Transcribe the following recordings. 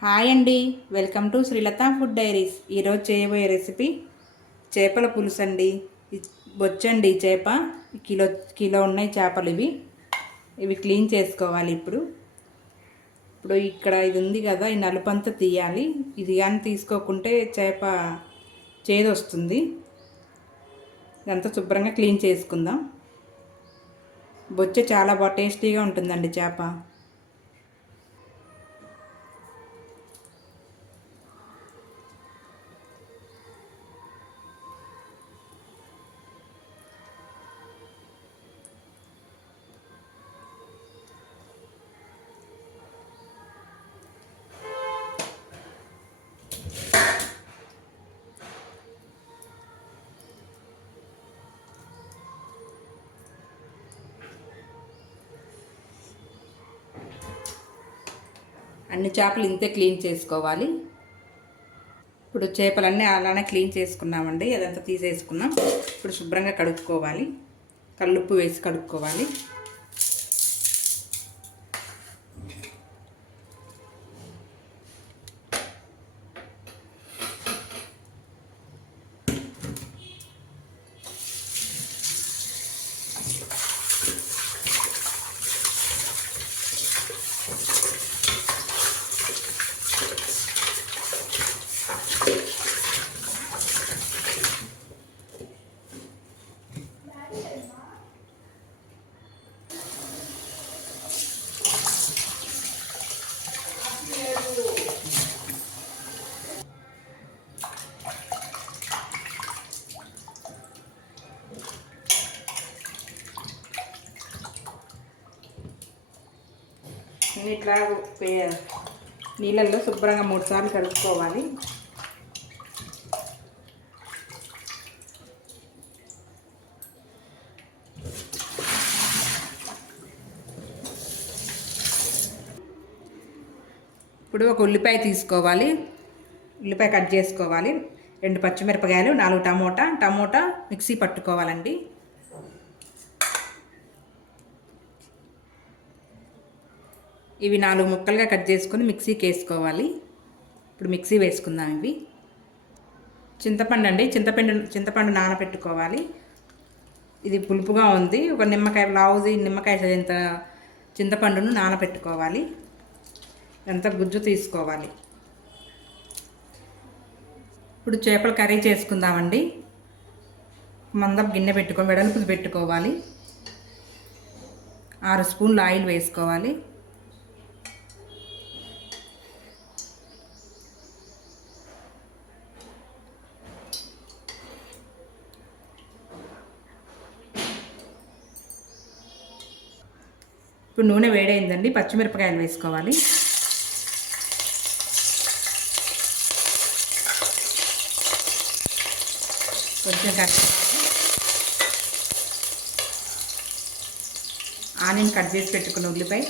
Hi అండి. Welcome to Srilatha food diaries. ఈరోజు చేయబోయే రెసిపీ చేపల పులుసు అండి. బొచ్చండి చేప. కిలో కిలో ఉన్నాయి చేపలు ఇవి. ఇవి క్లీన్ చేసుకోవాలి ఇప్పుడు. ఇప్పుడు ఇక్కడ ఇది ఉంది కదా ఈ నలుపంతా తీయాలి. ఇది కానీ తీసుకోకుంటే చేప చేదు వస్తుంది. ఇదంతా శుభ్రంగా క్లీన్ చేసుకుందాం. బొచ్చ చాలా బాగా టేస్టీగా ఉంటుందండి చేప. అన్ని చేపలు ఇంతే క్లీన్ చేసుకోవాలి. ఇప్పుడు చేపలన్నీ అలానే క్లీన్ చేసుకున్నామండి. అదంతా తీసేసుకున్నాం. ఇప్పుడు శుభ్రంగా కడుక్కోవాలి. కల్లుప్పు వేసి కడుక్కోవాలి. నేను ఇట్లా పే- నీళ్ళల్లో శుభ్రంగా మూడు సార్లు కలుపుకోవాలి ఇప్పుడు ఒక ఉల్లిపాయ తీసుకోవాలి. ఉల్లిపాయ కట్ చేసుకోవాలి. రెండు పచ్చిమిరపకాయలు నాలుగు టమోటా. టమోటా మిక్సీ పట్టుకోవాలండి. ఇవి నాలుగు ముక్కలుగా కట్ చేసుకొని మిక్సీకి వేసుకోవాలి. ఇప్పుడు మిక్సీ వేసుకుందాం ఇవి. చింతపండు అండి. చింతపండు చింతపండు నానబెట్టుకోవాలి ఇది పులుపుగా ఉంది. ఒక నిమ్మకాయ లావుది నిమ్మకాయ ఇంత చింతపండును నానబెట్టుకోవాలి ఎంత గుజ్జు తీసుకోవాలి. ఇప్పుడు చేపల కర్రీ చేసుకుందామండి. మందం గిన్నె పెట్టుకొని వెడల్పు పెట్టుకోవాలి. ఆరు స్పూన్లు ఆయిల్ వేసుకోవాలి. ఇప్పుడు నూనె వేడైందండి పచ్చిమిరపకాయలు వేసుకోవాలి. కొంచెం కట్ ఆనియన్ కట్ చేసి పెట్టుకున్న ఉల్లిపాయ.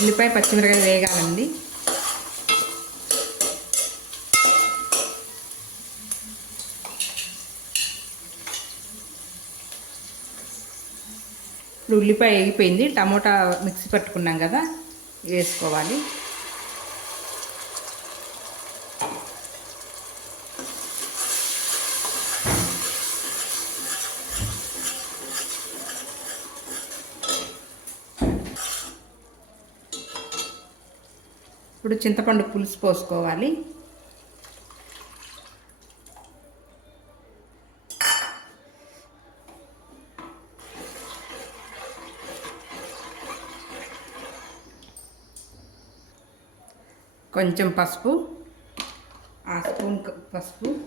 ఉల్లిపాయ పచ్చిమిరపకాయలు వేగాలండి. ఇప్పుడు ఉల్లిపాయ వేగిపోయింది టమోటా మిక్సీ పట్టుకున్నాం కదా వేసుకోవాలి. ఇప్పుడు చింతపండు పులుసు పోసుకోవాలి. కొంచెం పసుపు. ఆ స్పూన్ పసుపు.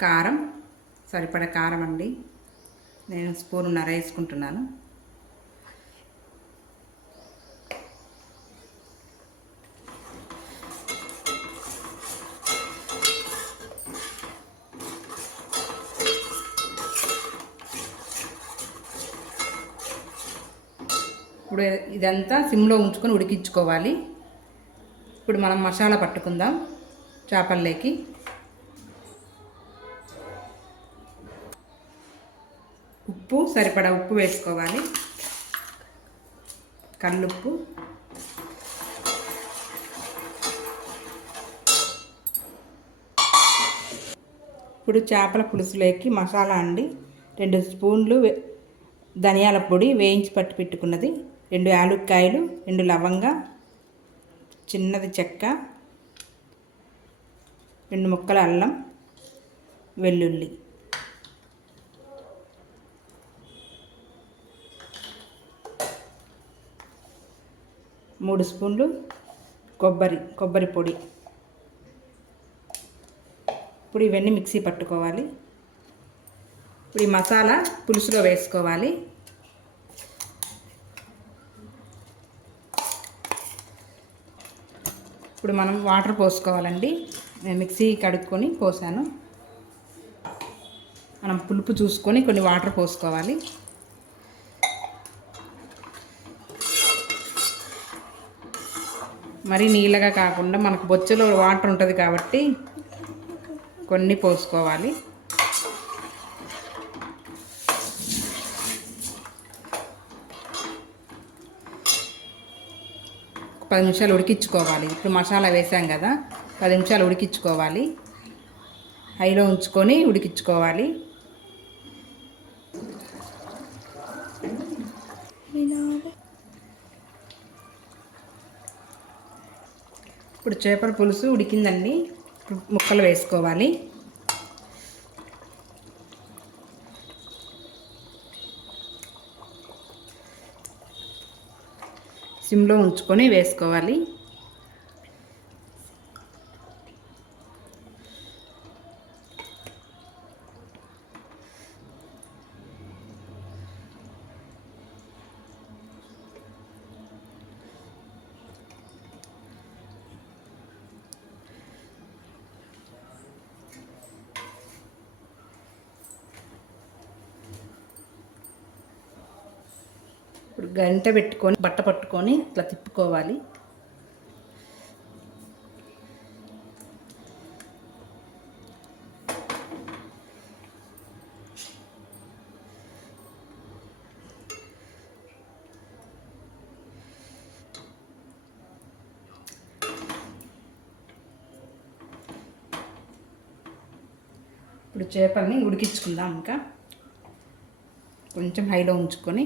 కారం. సరిపడ కారం అండి. నేను స్పూన్నర వేసుకుంటున్నాను. ఇప్పుడు ఇదంతా సిమ్లో ఉంచుకొని ఉడికించుకోవాలి. ఇప్పుడు మనం మసాలా పట్టుకుందాం చేపల్లేకి. ఉప్పు సరిపడా ఉప్పు వేసుకోవాలి. కళ్ళుప్పు ఇప్పుడు చేపల పులుసులోకి మసాలా అండి. రెండు స్పూన్లు ధనియాల పొడి వేయించి పట్టు పెట్టుకున్నది. రెండు యాలుక్కాయలు రెండు లవంగ చిన్నది చెక్క రెండు ముక్కల అల్లం వెల్లుల్లి. మూడు స్పూన్లు కొబ్బరి కొబ్బరి పొడి. ఇప్పుడు ఇవన్నీ మిక్సీ పట్టుకోవాలి. ఇప్పుడు ఈ మసాలా పులుసులో వేసుకోవాలి. ఇప్పుడు మనం వాటర్ పోసుకోవాలండి. నేను మిక్సీ కడుక్కొని పోసాను. మనం పులుపు చూసుకొని కొన్ని వాటర్ పోసుకోవాలి. మరి నీళ్ళగా కాకుండా మనకు బొచ్చులో వాటర్ ఉంటుంది కాబట్టి కొన్ని పోసుకోవాలి. పది నిమిషాలు ఉడికించుకోవాలి. ఇప్పుడు మసాలా వేసాం కదా పది నిమిషాలు ఉడికించుకోవాలి. హైలో ఉంచుకొని ఉడికించుకోవాలి. ఇప్పుడు చేపల పులుసు ఉడికిందండి. ముక్కలు వేసుకోవాలి. సిమ్లో ఉంచుకొని వేసుకోవాలి. ఇప్పుడు గంట పెట్టుకొని బట్ట పట్టుకొని ఇట్లా తిప్పుకోవాలి. ఇప్పుడు చేపల్ని ఉడికించుకుందాం ఇంకా. కొంచెం హైలో ఉంచుకొని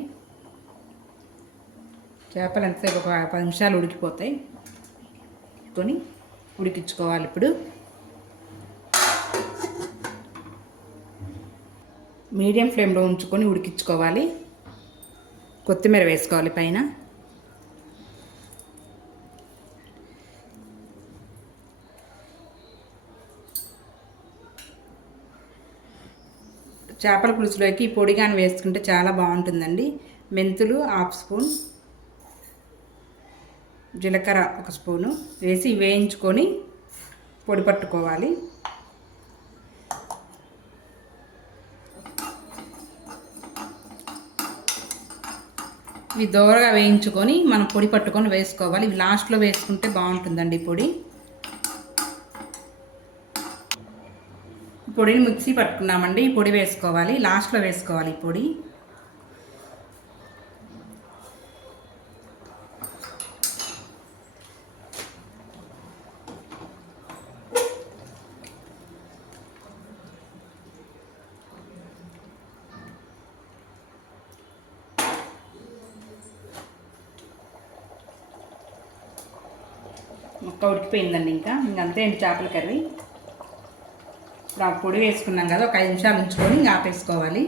చేపలు ఎంతసేపు ఒక పది నిమిషాలు ఉడికిపోతాయి. కొని ఉడికించుకోవాలి ఇప్పుడు. మీడియం ఫ్లేమ్లో ఉంచుకొని ఉడికించుకోవాలి. కొత్తిమీర వేసుకోవాలి పైన. చేపల పులుసులోకి ఈ పొడి కానీ వేసుకుంటే చాలా బాగుంటుందండి. మెంతులు హాఫ్ స్పూన్ జీలకర్ర ఒక స్పూను వేసి వేయించుకొని పొడి పట్టుకోవాలి. ఇవి దోరగా వేయించుకొని మనం పొడి పట్టుకొని వేసుకోవాలి. ఇవి లాస్ట్లో వేసుకుంటే బాగుంటుందండి పొడి. పొడిని మిక్సీ పట్టుకున్నామండి. ఈ పొడి వేసుకోవాలి. లాస్ట్లో వేసుకోవాలి ఈ పొడి. ఉడికిపోయిందండి ఇంకా. ఇంకంతే అండి చేపల కర్రీ. ఇప్పుడు ఆ పొడి వేసుకున్నాం కదా ఒక ఐదు నిమిషాలు ఉంచుకొని ఇంకా ఆపేసుకోవాలి.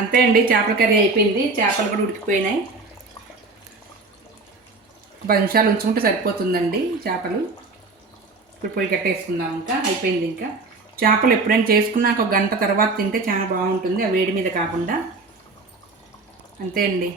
అంతే అండి చేపల కర్రీ అయిపోయింది. చేపలు కూడా ఉడికిపోయినాయి. పది నిమిషాలు ఉంచుకుంటే సరిపోతుందండి చేపలు. ఇప్పుడు పొయ్యి కట్టేసుకుందాం ఇంకా. అయిపోయింది ఇంకా. చేపలు ఎప్పుడైనా చేసుకున్నాక ఒక గంట తర్వాత తింటే చాలా బాగుంటుంది. ఆ వేడి మీద కాకుండా. అంతే అండి.